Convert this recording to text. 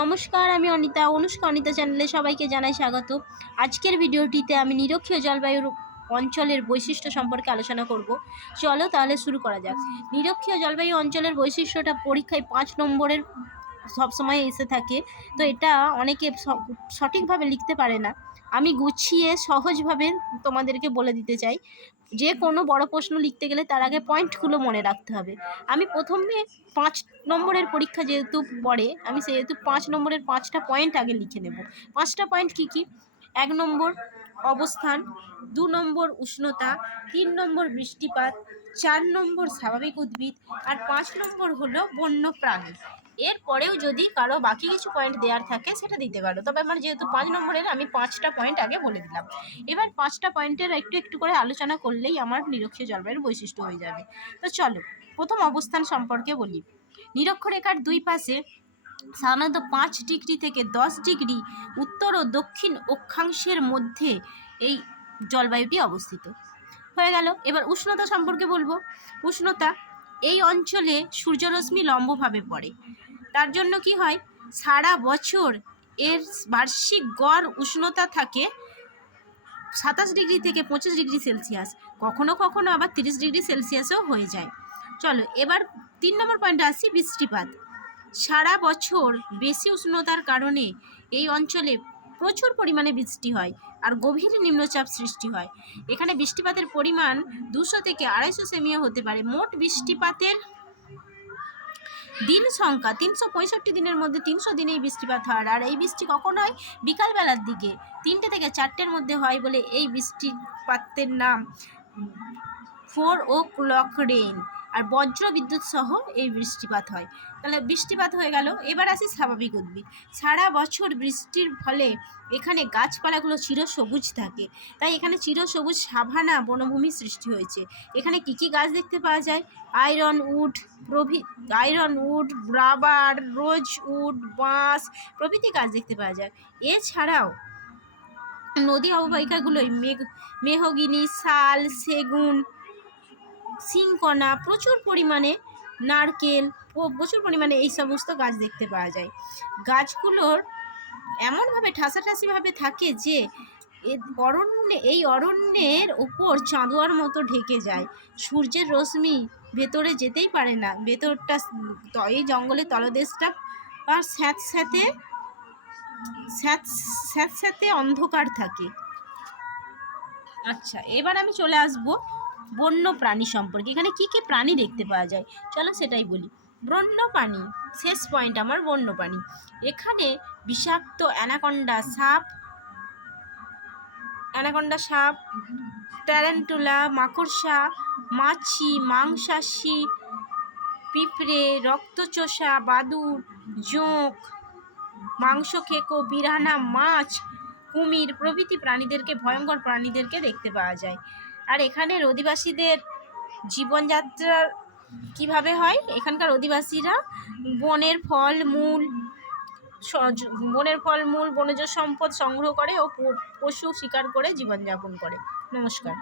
নমস্কার, আমি অনিতা। অনুষ্কা অনিতা চ্যানেলে সবাইকে জানাই স্বাগত। আজকের ভিডিওটিতে আমি নিরক্ষীয় জলবায়ুর অঞ্চলের বৈশিষ্ট্য সম্পর্কে আলোচনা করব। চলো তাহলে শুরু করা যাক। নিরক্ষীয় জলবায়ু অঞ্চলের বৈশিষ্ট্যটা পরীক্ষায় পাঁচ নম্বরের সবসময় এসে থাকে। তো এটা অনেকে সঠিকভাবে লিখতে পারে না। আমি গুছিয়ে সহজভাবে তোমাদেরকে বলে দিতে চাই, যে কোনো বড় প্রশ্ন লিখতে গেলে তার আগে পয়েন্টগুলো মনে রাখতে হবে। আমি প্রথমে পাঁচ নম্বরের পরীক্ষা যেহেতু পড়ে, আমি সেহেতু পাঁচ নম্বরের পাঁচটা পয়েন্ট আগে লিখে নেব। পাঁচটা পয়েন্ট কী কী? এক নম্বর অবস্থান, দু নম্বর উষ্ণতা, তিন নম্বর বৃষ্টিপাত চার নম্বর স্বাভাবিক উদ্ভিদ আর পাঁচ নম্বর হলো বন্য প্রাণী। এরপরেও যদি কারও বাকি কিছু পয়েন্ট দেওয়ার থাকে, সেটা দিতে পারো। তবে আমার যেহেতু পাঁচ নম্বরের, আমি পাঁচটা পয়েন্ট আগে বলে দিলাম। এবার পাঁচটা পয়েন্টের একটু একটু করে আলোচনা করলেই আমার নিরক্ষীয় জলবায়ুর বৈশিষ্ট্য হয়ে যাবে। তো চলো, প্রথম অবস্থান সম্পর্কে বলি। নিরক্ষরেখার দুই পাশে সাধারণত পাঁচ ডিগ্রি থেকে দশ ডিগ্রি উত্তর ও দক্ষিণ অক্ষাংশের মধ্যে এই জলবায়ুটি অবস্থিত। হয়ে গেল। এবার উষ্ণতা সম্পর্কে বলব। উষ্ণতা এই অঞ্চলে সূর্যরশ্মি লম্বভাবে পড়ে। তার জন্য কি হয়? সারা বছর এর বার্ষিক গড় উষ্ণতা থাকে সাতাশ ডিগ্রি থেকে পঁচিশ ডিগ্রি সেলসিয়াস। কখনো কখনো আবার তিরিশ ডিগ্রি সেলসিয়াসও হয়ে যায়। চলো, এবার তিন নম্বর পয়েন্টে আসি বৃষ্টিপাত। সারা বছর বেশি উষ্ণতার কারণে এই অঞ্চলে প্রচুর পরিমাণে বৃষ্টি হয় আর গভীর নিম্নচাপ সৃষ্টি হয়। এখানে বৃষ্টিপাতের পরিমাণ দুশো থেকে আড়াইশো সেমিও হতে পারে। মোট বৃষ্টিপাতের দিন সংখ্যা তিনশো পঁয়ষট্টি দিনের মধ্যে তিনশো দিনেই বৃষ্টিপাত হয়। আর এই বৃষ্টি কখন হয়? বিকালবেলার দিকে। তিনটে থেকে চারটের মধ্যে হয় বলে এই বৃষ্টিপাতের নাম। Four o'clock rain. আর বজ্র বিদ্যুৎ সহ এই বৃষ্টিপাত হয়। তাহলে বৃষ্টিপাত হয়ে গেল, এবার আসি স্বাভাবিক উদ্ভিদ। সারা বছর বৃষ্টির ফলে এখানে গাছপালাগুলো চিরসবুজ থাকে। তাই এখানে চিরসবুজ সাভানা বনভূমি সৃষ্টি হয়েছে। এখানে কী কী গাছ দেখতে পাওয়া যায়? Iron, would, প্রভৃ, iron, wood, rubber, rose wood, বাঁশ প্রভৃতি গাছ দেখতে পাওয়া যায়। এছাড়াও নদী অববাহিকাগুলোয় মেঘ, মেহগিনি, শাল, সেগুন সিংকনা প্রচুর পরিমাণে নারকেল প্রচুর পরিমাণে এই সমস্ত গাছ দেখতে পাওয়া যায়। গাছগুলোর এমনভাবে ঠাসাঠাসিভাবে থাকে যে অরণ্যে, এই অরণ্যের ওপর চাঁদোয়ার মতো ঢেকে যায়। সূর্যের রশ্মি ভেতরে যেতেই পারে না। ভেতরটা এই জঙ্গলের তলদেশটা আর স্যাঁত স্যাঁতে, স্যাঁত স্যাঁত স্যাঁতে অন্ধকার থাকে। আচ্ছা এবার আমি চলে আসব বন্য প্রাণী সম্পর্কে। এখানে কি কি প্রাণী দেখতে পাওয়া যায়? চলো সেটাই বলি। বন্য প্রাণী শেষ পয়েন্ট আমার বন্য প্রাণী এখানে বিষাক্ত অ্যানাকন্ডা সাপ অ্যানাকন্ডা সাপ ট্যারেন্টুলা মাকড়সা, মাছি, মাংসাশী, পিঁপড়ে, রক্তচোষা, বাদুড়, জোঁক মাংস খেকো পিরানা, মাছ, কুমির প্রভৃতি প্রাণীদেরকে, ভয়ঙ্কর প্রাণীদেরকে দেখতে পাওয়া যায়। আর এখানের অধিবাসীদের জীবনযাত্রার কীভাবে হয়? এখানকার অধিবাসীরা বনের ফল, মূল বনের ফল, মূল, বনজ সম্পদ সংগ্রহ করে ও পশু শিকার করে জীবনযাপন করে। নমস্কার।